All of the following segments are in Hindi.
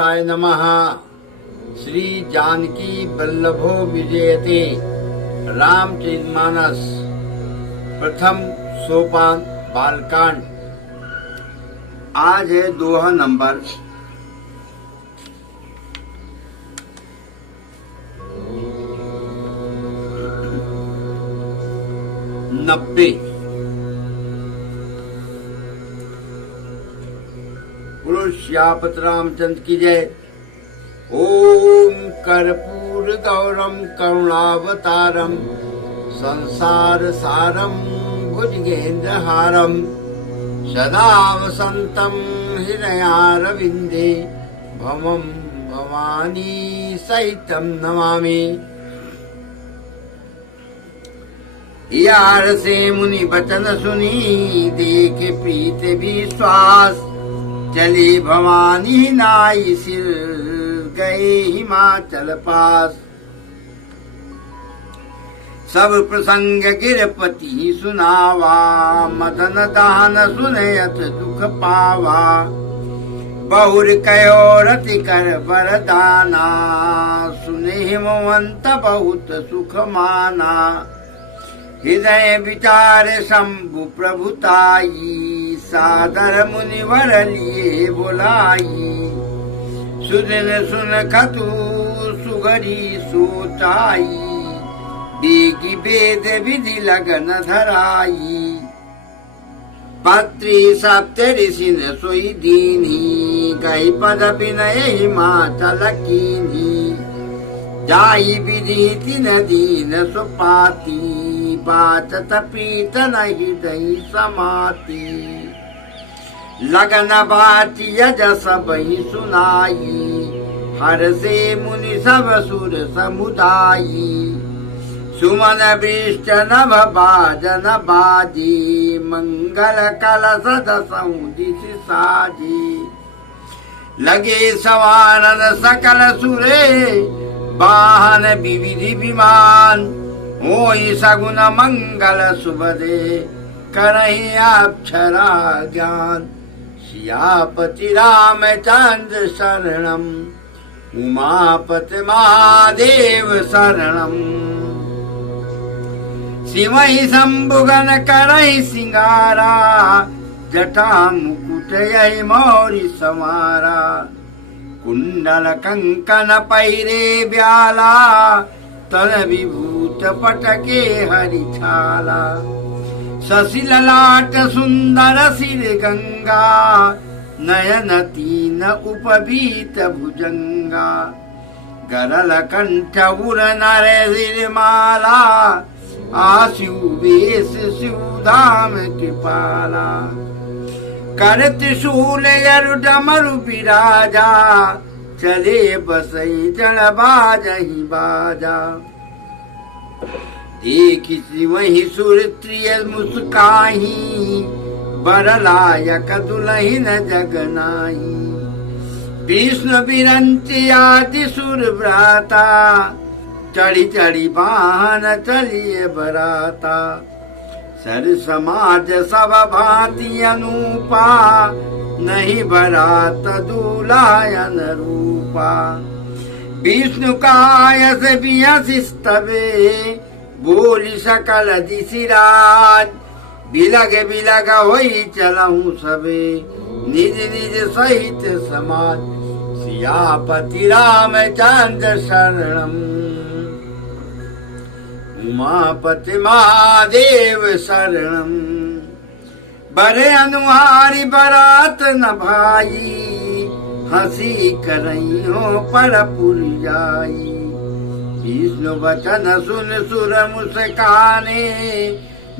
व्यासाय नमः। श्री जानकी वल्लभो विजयते रामचरितमानस प्रथम सोपान बालकांड। आज है दोहा नंबर 90। पुरुष श्यापत रामचंद्र की जय। ओम कर्पूर गौरम करुणावतारम संसार सारम भुजगेंद्र हारम सदा वसंतम हृदयारविंदे भवम भवानी सहितम नमामि। यार से मुनि बचन सुनी देखे प्रीत विश्वास चले भवानी नाई सिर गए हिमाचल पास। सब प्रसंग गिरपति सुनावा मदन दान सुनयत दुख पावा। बहुर कयो रति कर वरदाना सुने हिमवंत बहुत सुख माना। हृदय विचार शंभु प्रभुताई सादर मुनिवर लिए बुलाई। सुदिन सुन खतु सुगरी सोचाई बेगी वेद विधि लगन धराई। पत्री सप्त ऋषि सोई दीनी गई पद विनय हिमाचल कीनी। जाई विधि तीन दीन सुपाती बाचत प्रीत नहीं दही समाती। लगन बाटी यज सबही सुनाई हर से मुनि सब सुर समुदायी। सुमन वृष्ट नभ बाजन बाजी मंगल कलश दसहु दिश साजी। लगे सवारन सकल सुरे वाहन विविधि विमान। होई सगुन मंगल सुबदे करहि अक्षरा ज्ञान। सियापति रामचंद्र शरणम उमापति महादेव शरणम। शिवहि शंभुगन करहि सिंगारा जटा मुकुट यहि मौरि समारा। कुंडल कंकन पैरे ब्याला तन विभूत पटके हरिछाला। शशि ललाट सुंदर सिर गंगा नयन तीन उपवीत भुजंगा। गरल कंठ उर नर सिरमाला आशु वेश शिवधाम कृपाला। कर त्रिशूल यरु डमरु विराजा चले बसई जड़ बाजही बाजा। देखी वही सुरत्रिय मुस्काही बरलायक दुलहिन जगनाही। विष्णु बिरंची आदि सुर व्राता चढ़ी चढ़ी वाहन चलिए बराता। सर समाज सब भांति अनूपा नहीं बरात दूलायन रूपा। विष्णु कायस बियसिस्तवे बोली सकल दिशिराज। बिलग बिलग होई चलहु सबे निज निज सहित समाज। सियापति रामचंद्र शरणम उमापति महादेव शरणम। बड़े अनुहारी बरात न भाई हंसी करई हो पर पुर जाई। विष्णु वचन सुन सुर मुस्काने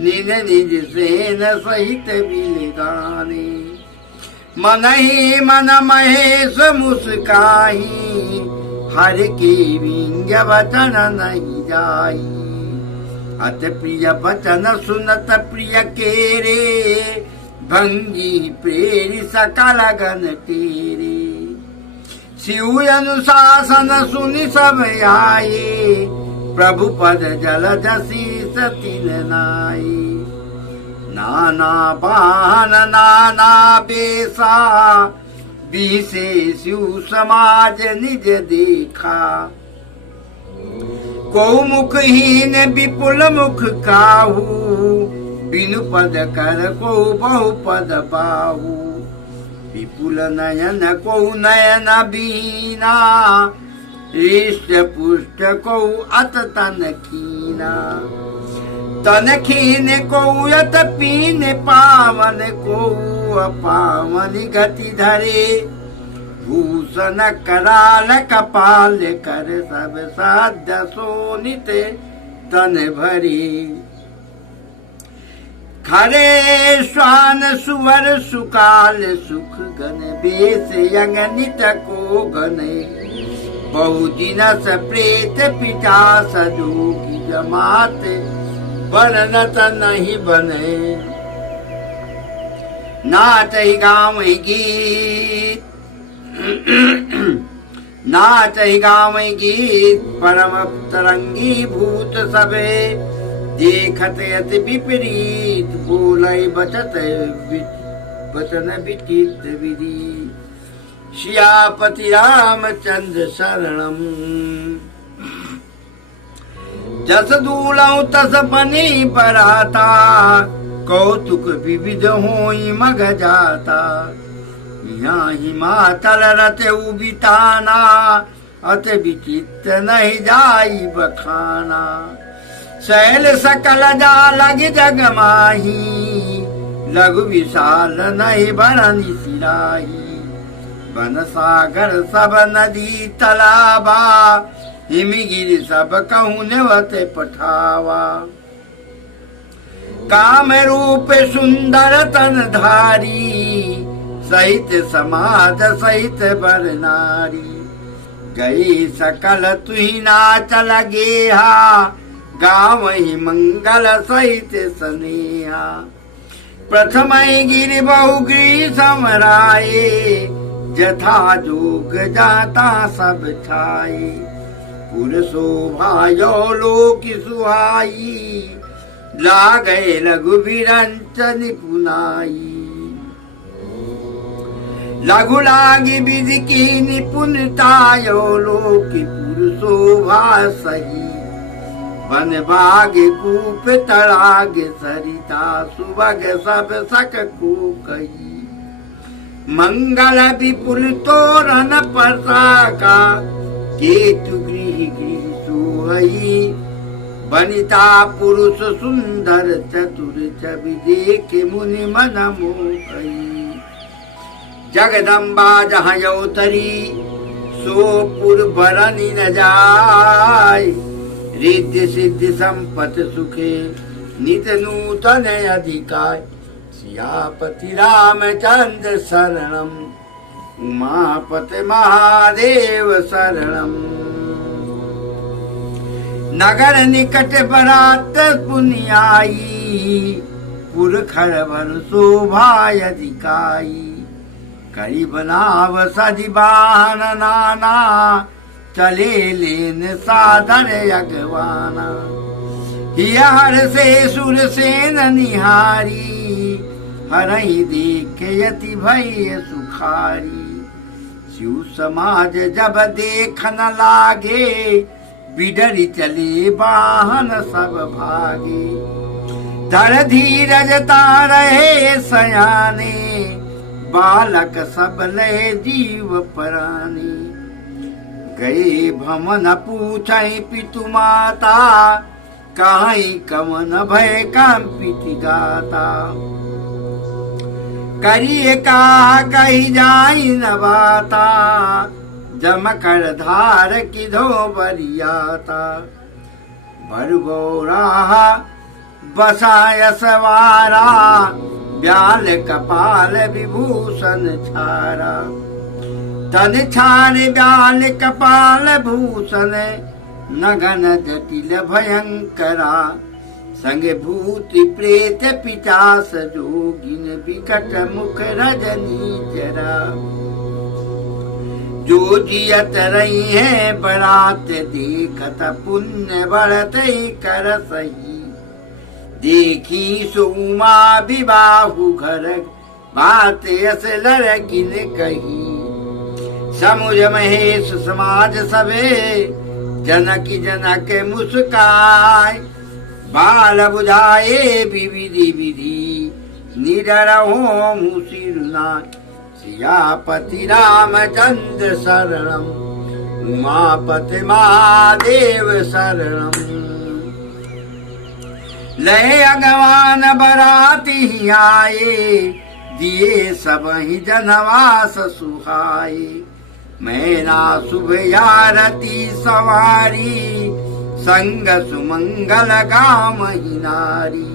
निज निज सेन सहित बिलगाने। मन ही मन महेश मुस्काही हर के विंग वचन नहीं जाई। अत प्रिय वचन सुनत प्रिय केरे भंगी प्रेरी सकल गण तेरे। शिव अनुशासन सुनि सब आए प्रभु पद जल जसी सतिन नाई। नाना बाहन नाना बेसा बीसे शिव समाज निज देखा। को मुखहीन विपुल मुख काहू, बिनु पद कर को बहु पद बाहू। विपुल नयन को नयन बीना, हृष्ट पुष्ट को अत तन कीना। तन खीन को यत पीन, पावन को अपावन गति धरे। भूषण कराल कपाल कर, सब साध्य सोनित तन भरी। खरे श्वान सुवर सुकाल सुख गन, बेस यंगनित को गने। बहुदिन स प्रेत पिचास, जोगी जमात बनत नहीं बने। नाच ही गाँव गीत, नाच ही गाँव गीत, परम तरंगी भूत सबे। देखत अति विपरीत, बोलै बचत वचन विचित विधि। सियापति रामचंद्र शरणम। जस दूलौ तस बनी बराता, कौतुक विविध होई मग जाता। यहाँ हिमाचल रत उबिताना, अत विचित नहीं जाई बखाना। शैल सकल जा लग जग माही, लघु विशाल नहीं बरनी सिराही। वन सागर सब नदी तलाबा, हिमगिरि सब कहूँ नेवत पठावा। काम रूप सुंदर तन धारी, सहित समाज सहित बर नारी। गई सकल तुही नाच लगेहा, गाँव ही मंगल सहित स्नेहा। प्रथम गिरि बहुगिरि समराए, जथा जोग जाता सब छाई। पुर शोभा यो लोक सुहाई, लागे लघु विरंच निपुनाई। लघु लागी विधि की निपुणता, यो लोक पुर शोभा सही। वन बाग कूप तड़ाग सरिता, सुबग सब सक को कही। मंगल विपुल तोरण पताका, केतु गृह गृह सोहई। वनिता पुरुष सुंदर चतुर, छवि देख मुनि मन मोहई। जगदम्बा जहाँ यौतरी, सो पुर बरनी न जाय। रिद्धि सिद्धि संपत सुखे, नित नूतन अधिकार। सियापति रामचंद्र शरणम, उमापति महादेव शरणम। नगर निकट बरात पुनियाई, पुर खरबर शोभा अधिकाई। करी बनाव सदि बाहन नाना, चले लेन साधर अगवाना। हियार से सुर सेन निहारी, हरहि देख यति भय सुखारी। शिव समाज जब देख न लागे, बिडरी चले बाहन सब भागे। धर धीरज तारहे सयाने, बालक सब लय जीव परानी। गए भमन पूछई पितु माता, काई कमन भय कंपित गाता। करिए का कही जाई न बाता, जम कर धार किधो बरियाता। बरगोरा बसाय सवारा, ब्याल कपाल विभूषण छारा। तन छान ब्याल कपाल भूषण, नगन जटिल भयंकरा। संग भूति प्रेत पिचास, जोगिन विकट मुख रजनी जरा। जो जियत रही है बरात, देखत पुण्य बढ़त कर सही। देखी सोमा विबाहु घर, बात अस लड़किन कही। समुझ महेश समाज सबे जनकी जनक मुस्काय बाल बुझाए विविधि विधि निडर हो मुसिरुनाय सियापति रामचंद्र शरणम उमापति महादेव शरणम लय अगवान बराती आए दिए सब ही जनवास सुहाए मैना शुभ यारती सवारी संग सुमंगल गाम ही नारी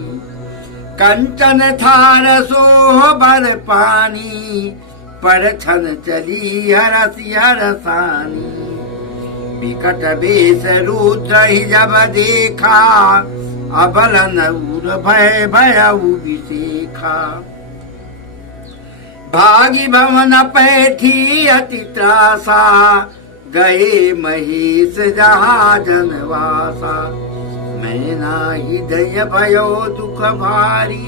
कंचन थार सोह बर पानी पर छन चली हरसी हरसानी विकट बेस रुद्र ही जब देखा अबल नूर भय भयउ विशेखा भागी भवन पैठी अति त्रासा गए महेश जहाँ जनवासा मैना हृदय भयो दुख भारी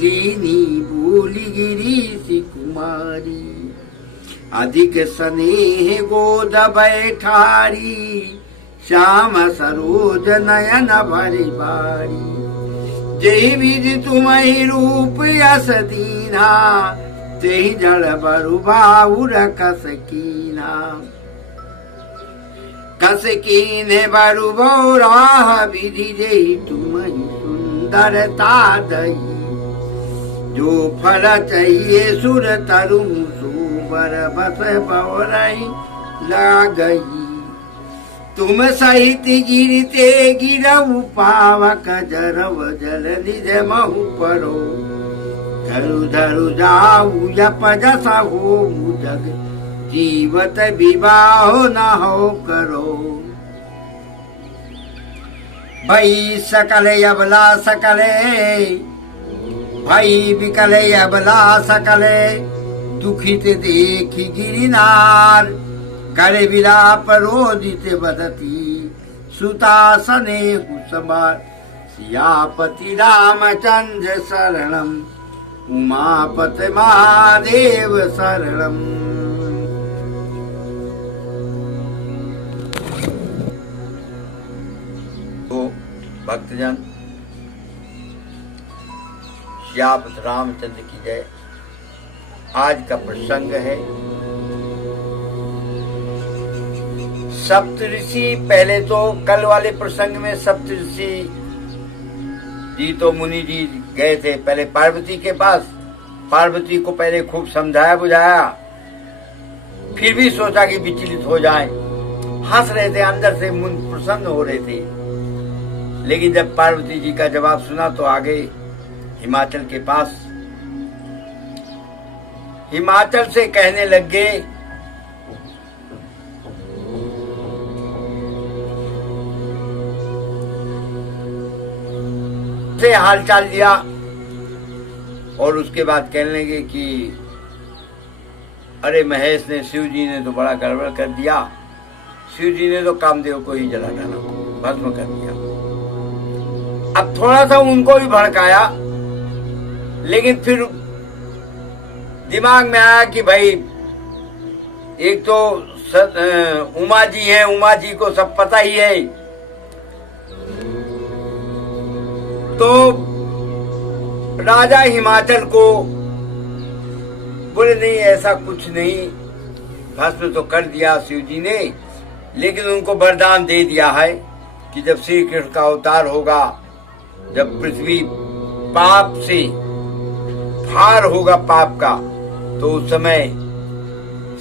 लीनी बोली गिरी कुमारी अधिक स्नेह गोद बैठारी श्याम सरोज नयन भरी बारी जय विधि तुम्हि रूप यस दीना तेहि जड़ बरु बाहुर कस कीना कस कीने बरु बौराह विधि जय तुम्हि सुंदरता दई जो फल चाहिए सुर तरु सुबर बस बौरई लागई तुम सहित गिरते गिरऊ पावक जरव जल निज महु परो धरु धरु जाऊ यप जसा हो जग जीवत विवाह न हो करो भई सकले अबला सकले भई विकले अबला सकले दुखित देखी गिरिनार करे विलाप रोदित बदती सुतासने हुसबार सियापति रामचंद्र शरणम उमापति महादेव शरणम। तो भक्तजन सियापति रामचंद्र की जय। आज का प्रसंग है सप्तऋषि। पहले तो कल वाले प्रसंग में सप्तऋषि जी तो मुनि जी गए थे पहले पार्वती के पास। पार्वती को पहले खूब समझाया बुझाया, फिर भी सोचा कि विचलित हो जाए, हंस रहे थे, अंदर से मुन प्रसन्न हो रहे थे। लेकिन जब पार्वती जी का जवाब सुना तो आ गए हिमाचल के पास। हिमाचल से कहने लग गए से हालचाल लिया और उसके बाद कहने लगे कि अरे महेश ने, शिव जी ने तो बड़ा गड़बड़ कर दिया। शिव जी ने तो कामदेव को ही जला डाला, भस्म कर दिया। अब थोड़ा सा उनको भी भड़काया, लेकिन फिर दिमाग में आया कि भाई एक तो उमा जी है, उमा जी को सब पता ही है, तो राजा हिमाचल को बोले नहीं ऐसा कुछ नहीं, भस्म तो कर दिया शिव जी ने, लेकिन उनको वरदान दे दिया है कि जब श्री कृष्ण का अवतार होगा, जब पृथ्वी पाप से भार होगा पाप का, तो उस समय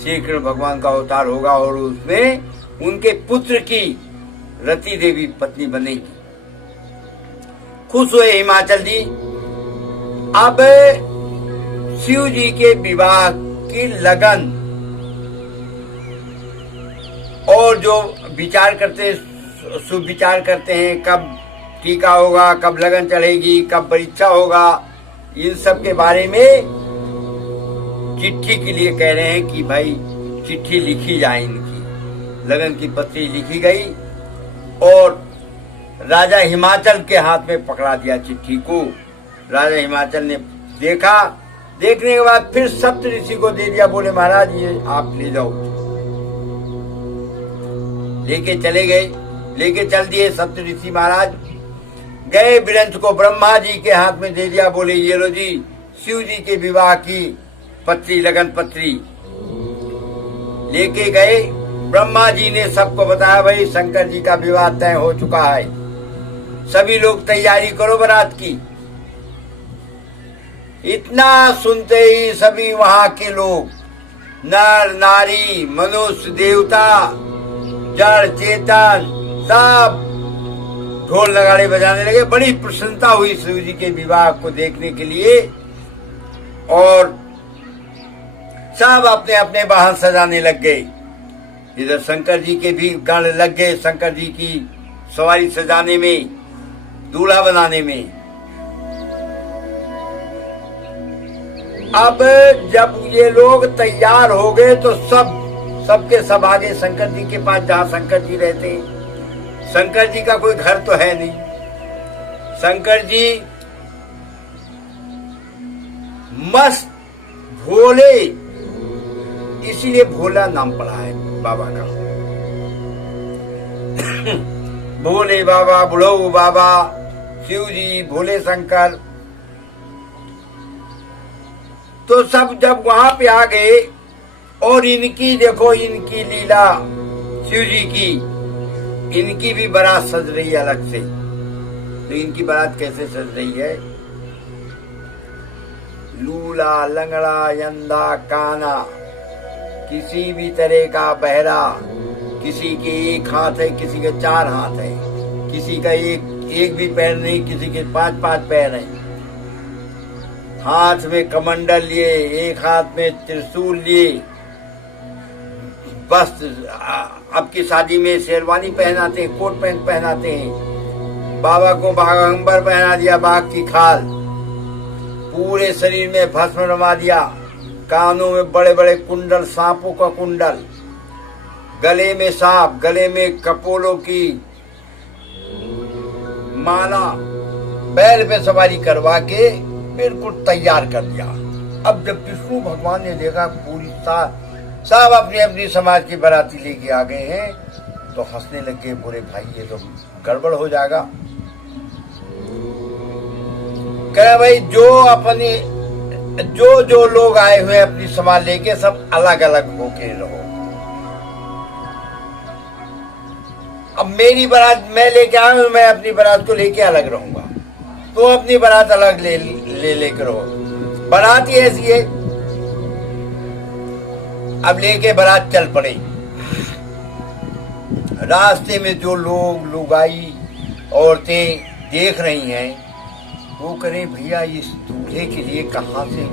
श्री कृष्ण भगवान का अवतार होगा और उसमें उनके पुत्र की रति देवी पत्नी बनेगी। खुश हुए हिमाचल जी। अब शिव जी के विवाह की लगन और जो विचार करते, शुभ विचार करते हैं, कब टीका होगा, कब लगन चढ़ेगी, कब परीक्षा होगा, इन सब के बारे में चिट्ठी के लिए कह रहे हैं कि भाई चिट्ठी लिखी जाए। इनकी लगन की पत्री लिखी गई और राजा हिमाचल के हाथ में पकड़ा दिया चिट्ठी को। राजा हिमाचल ने देखा देखने के बाद फिर सप्तऋषि को दे दिया, बोले महाराज ये आप ले जाओ। लेके चले गए, लेके चल दिए सप्तऋषि महाराज। गए विरंच को ब्रह्मा जी के हाथ में दे दिया, बोले ये लो जी शिव जी के विवाह की पत्री, लगन पत्री। लेके गए, ब्रह्मा जी ने सबको बताया भाई शंकर जी का विवाह तय हो चुका है, सभी लोग तैयारी करो बारात की। इतना सुनते ही सभी वहां के लोग, नर नारी, मनुष्य, देवता, जड़ चेतन, सब ढोल नगाड़े बजाने लगे। बड़ी प्रसन्नता हुई शिव जी के विवाह को देखने के लिए, और सब अपने अपने वाहन सजाने लग गए। इधर शंकर जी के भी गण लग गए, शंकर जी की सवारी सजाने में, दूल्हा बनाने में। अब जब ये लोग तैयार हो गए तो सबके सब आगे शंकर जी के पास, जहां शंकर जी रहते हैं। शंकर जी का कोई घर तो है नहीं। शंकर जी मस्त भोले, इसीलिए भोला नाम पड़ा है बाबा का। भोले बाबा, बुढ़ऊ बाबा, शिव जी, भोले शंकर। तो सब जब वहां पे आ गए, और इनकी देखो, इनकी लीला शिव जी की, इनकी भी बारात सज रही है अलग से। तो इनकी बारात कैसे सज रही है? लूला, लंगड़ा, यंदा, काना, किसी भी तरह का बहरा, किसी के एक हाथ है, किसी के 4 हाथ है, किसी का एक भी पैर नहीं, किसी के 5-5 पैर हैं। हाथ में कमंडल लिए, एक हाथ में त्रिशूल लिए, बस अब की शादी में शेरवानी पहनाते हैं, कोट पैंट पहनाते हैं। बाबा को बाघंबर पहना दिया, बाघ की खाल, पूरे शरीर में भस्म रमा दिया, कानों में बड़े बड़े कुंडल, सांपों का कुंडल, गले में सांप, गले में कपोलों की माला, बैल पे सवारी करवा के बिल्कुल तैयार कर दिया। अब जब विष्णु भगवान ने देखा पूरी सब अपनी अपनी समाज की बाराती लेके आ गए हैं, तो हंसने लगे, बोले भाई ये तो गड़बड़ हो जाएगा। कहे भाई जो लोग आए हुए अपनी समाज लेके, सब अलग अलग होके रहो। अब मेरी बारात मैं लेके आया हूं, मैं अपनी बारात को लेके अलग रहूंगा, तो अपनी बारात अलग लेकर रहो। बारात ही ऐसी है। अब लेके बारात चल पड़े। रास्ते में जो लोग, लुगाई, औरतें देख रही हैं, वो करें भैया इस दूल्हे के लिए कहाँ से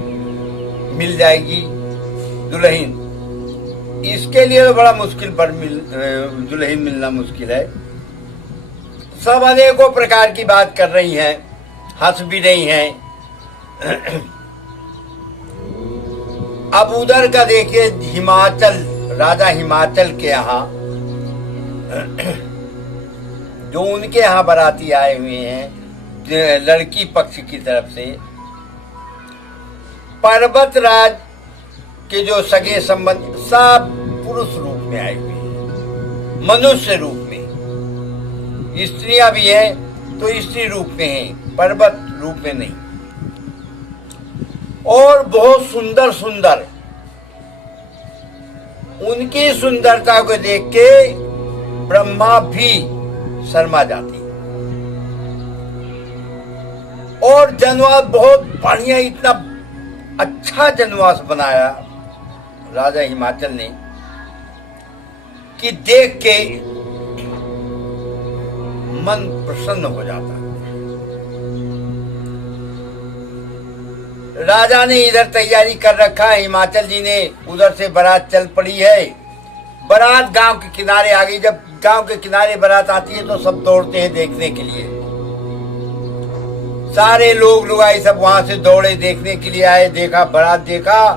मिल जाएगी दुल्हन। इसके लिए तो बड़ा मुश्किल पर दुल्हन मिलना मुश्किल है। सब अनेकों प्रकार की बात कर रही हैं, हंस भी रही हैं। अब उधर का देखिए हिमाचल, राजा हिमाचल के यहाँ, जो उनके यहाँ बाराती आए हुए हैं लड़की पक्ष की तरफ से, पर्वत राज के जो सगे संबंध सब पुरुष रूप में आए हुए हैं, मनुष्य रूप में। स्त्रियां भी हैं तो स्त्री रूप में हैं, पर्वत रूप में नहीं। और बहुत सुंदर सुंदर, उनकी सुंदरता को देख के ब्रह्मा भी शर्मा जाती। और जनवास बहुत बढ़िया, इतना अच्छा जनवास बनाया राजा हिमाचल ने कि देख के मन प्रसन्न हो जाता। राजा ने इधर तैयारी कर रखा है, हिमाचल जी ने उधर से बारात चल पड़ी है। बारात गांव के किनारे आ गई। जब गांव के किनारे बारात आती है तो सब दौड़ते हैं देखने के लिए। सारे लोग लुगाई सब वहां से दौड़े, देखने के लिए आए। देखा, बारात देखा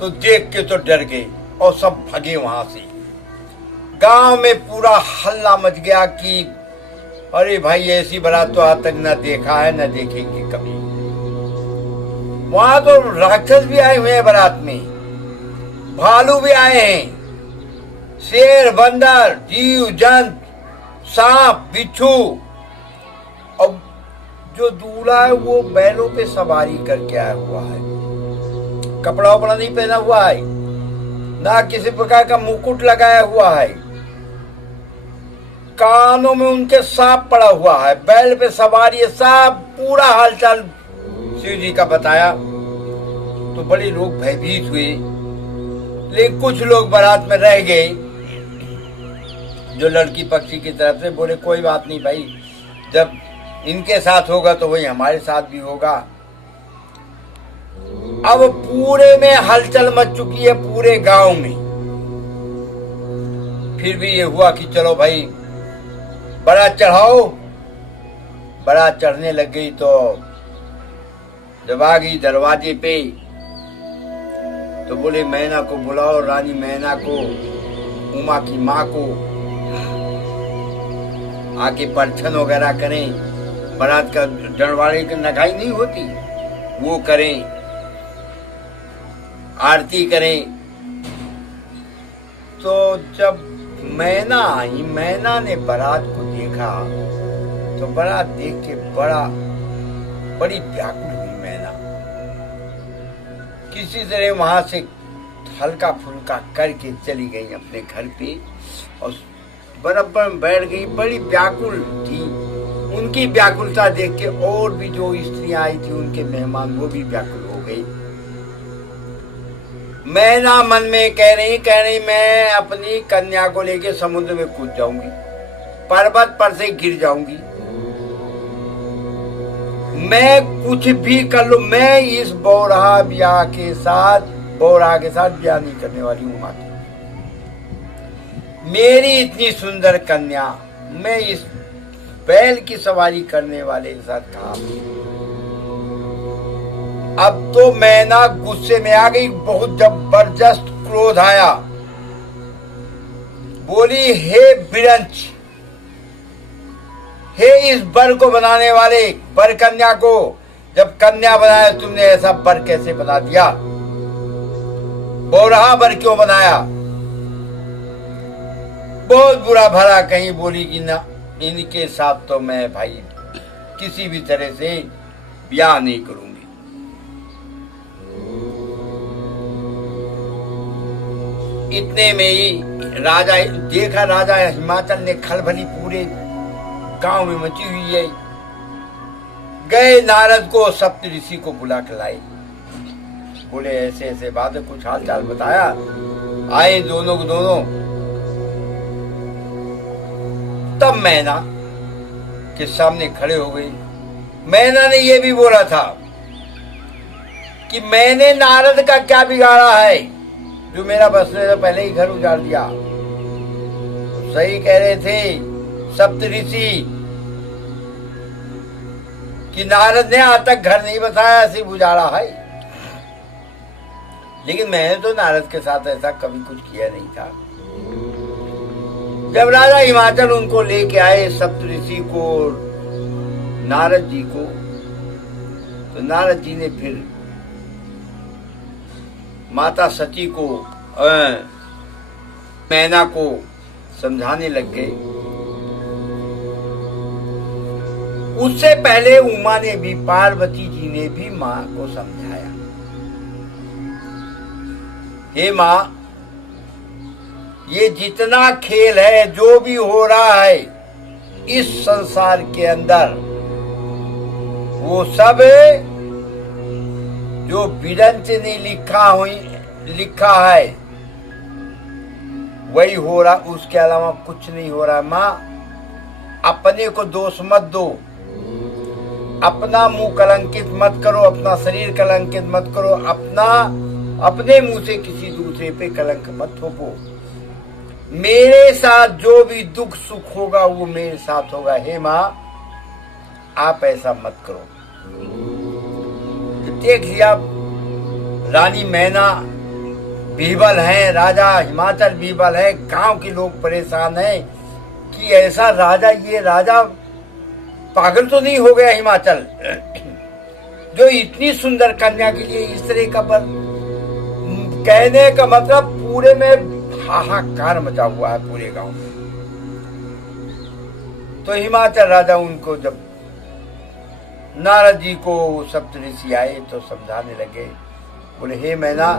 तो देख के तो डर गए और सब भागे वहां से। गांव में पूरा हल्ला मच गया कि अरे भाई ऐसी बारात तो आज तक न देखा है, न देखेंगे कभी। वहां तो राक्षस भी आए हुए हैं बारात में, भालू भी आए हैं, शेर, बंदर, जीव जंत, सांप, बिच्छू। अब जो दूल्हा है वो बैलों पे सवारी करके आया हुआ है, कपड़ा वपड़ा नहीं पहना हुआ है, ना किसी प्रकार का मुकुट लगाया हुआ है, कानों में उनके सांप पड़ा हुआ है, बैल पे सवारी है, सांप। पूरा हालचाल शिव जी का बताया तो बड़े लोग भयभीत हुए, लेकिन कुछ लोग बारात में रह गए जो लड़की पक्षी की तरफ से। बोले कोई बात नहीं भाई, जब इनके साथ होगा तो वही हमारे साथ भी होगा। अब पूरे में हलचल मच चुकी है, पूरे गांव में। फिर भी ये हुआ कि चलो भाई बारात चढ़ाओ। बारात चढ़ने लग गई तो जब आ गई दरवाजे पे तो बोले मैना को बुलाओ, रानी मैना को, उमा की माँ को, आके परछन वगैरह करें। बारात का डंडवाड़े की नगाई नहीं होती, वो करें, आरती करें। तो जब मैना आई, मैना ने बारात को देखा तो बारात देख के बड़ी व्याकुल हुई मैना। किसी तरह वहां से हल्का फुल्का करके चली गई अपने घर पे और बराबर में बैठ गई। बड़ी व्याकुल थी। उनकी व्याकुलता देख के और भी जो स्त्रियां आई थी, उनके मेहमान, वो भी व्याकुल हो गई। मैना मन में कह रही मैं अपनी कन्या को लेके समुद्र में कूद जाऊंगी, पर्वत पर से गिर जाऊंगी, मैं कुछ भी कर लूं, मैं इस बौराहा के साथ ब्याह नहीं करने वाली हूं। माता, मेरी इतनी सुंदर कन्या, मैं इस बैल की सवारी करने वाले के साथ कहा। अब तो मैना गुस्से में आ गई, बहुत जबरदस्त क्रोध आया। बोली हे बिरंच, हे इस बर को बनाने वाले, बर कन्या को जब कन्या बनाया तुमने ऐसा बर कैसे बना दिया? बौराहा बर क्यों बनाया? बहुत बुरा भला कहीं। बोली कि ना, इनके साथ तो मैं भाई किसी भी तरह से ब्याह नहीं करूंगी। इतने में ही राजा हिमाचल ने खलबली पूरे गांव में मची हुई है। गए नारद को, सप्त ऋषि को बुला कर लाए। बोले ऐसे ऐसे बात है, कुछ हाल चाल बताया। आए दोनों तब मैना के सामने खड़े हो गई। मैना ने यह भी बोला था कि मैंने नारद का क्या बिगाड़ा है जो मेरा बसने से पहले ही घर उजाड़ दिया। तो सही कह रहे थे सप्त ऋषि कि नारद ने आज तक घर नहीं बसाया, सिर्फ उजाड़ा है। लेकिन मैंने तो नारद के साथ ऐसा कभी कुछ किया नहीं था। जब राजा हिमाचल उनको लेके आए, सप्त ऋषि को, नारद जी को, तो नारद जी ने फिर माता सती को, मैना को समझाने लग गए। उससे पहले उमा ने भी, पार्वती जी ने भी मां को समझाया, हे मां, ये जितना खेल है, जो भी हो रहा है इस संसार के अंदर, वो सब जो विरंच ने लिखा है वही हो रहा, उसके अलावा कुछ नहीं हो रहा। मां, अपने को दोष मत दो, अपना मुंह कलंकित मत करो, अपना शरीर कलंकित मत करो, अपने मुंह से किसी दूसरे पे कलंक मत थोपो। मेरे साथ जो भी दुख सुख होगा वो मेरे साथ होगा। हे मां, आप ऐसा मत करो। देख लिया, रानी मैना बीबल है, राजा हिमाचल बीबल है, गांव के लोग परेशान हैं कि ऐसा राजा, ये राजा पागल तो नहीं हो गया हिमाचल? जो इतनी सुंदर कन्या के लिए इस तरह का वर, कहने का मतलब पूरे में हाहाकार मचा हुआ है पूरे गांव में। तो हिमाचल राजा उनको, जब नारद जी को सप्तऋषि आए तो समझाने लगे, बोले हे मैना,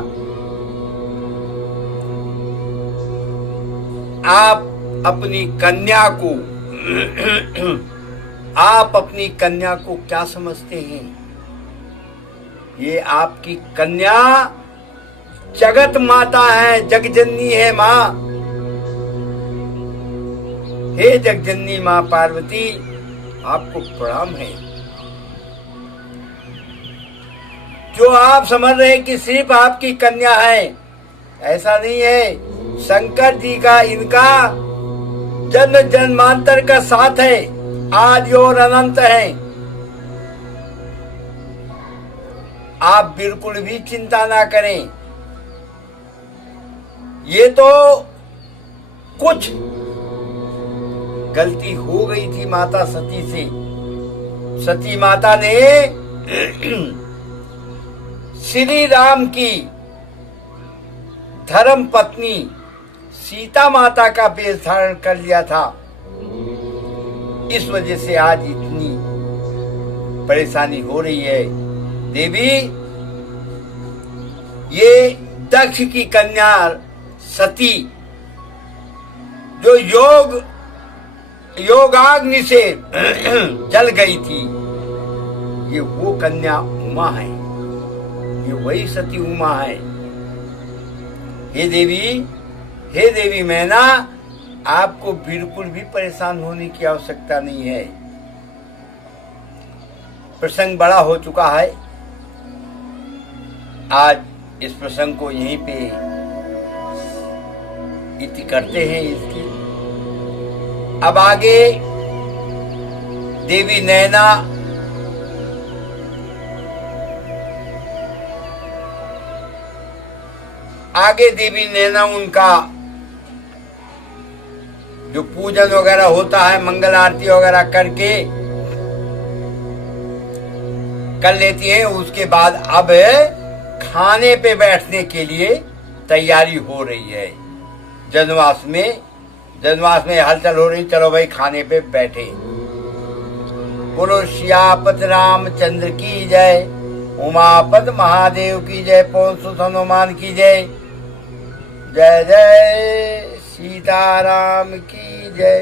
आप अपनी कन्या को आप अपनी कन्या को क्या समझते हैं? ये आपकी कन्या जगत माता है, जगजननी है माँ। हे जगजननी माँ पार्वती, आपको प्रणाम है। जो आप समझ रहे हैं कि सिर्फ आपकी कन्या है, ऐसा नहीं है। शंकर जी का इनका जन्म जन्मांतर का साथ है, आदि और अनंत है। आप बिल्कुल भी चिंता ना करें। ये तो कुछ गलती हो गई थी माता सती से। सती माता ने श्री राम की धर्म पत्नी सीता माता का वेश धारण कर लिया था। इस वजह से आज इतनी परेशानी हो रही है। देवी, ये दक्ष की कन्या सती जो योगाग्नि से जल गई थी, ये वो कन्या उमा है। ये वही सती उमा है। हे देवी मैना, आपको बिल्कुल भी परेशान होने की आवश्यकता नहीं है। प्रसंग बड़ा हो चुका है। आज इस प्रसंग को यहीं पे इति करते हैं इसकी। अब आगे देवी नैना उनका जो पूजन वगैरह होता है, मंगल आरती वगैरह करके कर लेती है। उसके बाद अब खाने पे बैठने के लिए तैयारी हो रही है। जनवास में हलचल हो रही, चलो भाई खाने पे बैठे। बोलो सियापत रामचंद्र की जय, उमापत महादेव की जय, पवन सुत हनुमान की जय। जय जय सीताराम की जय।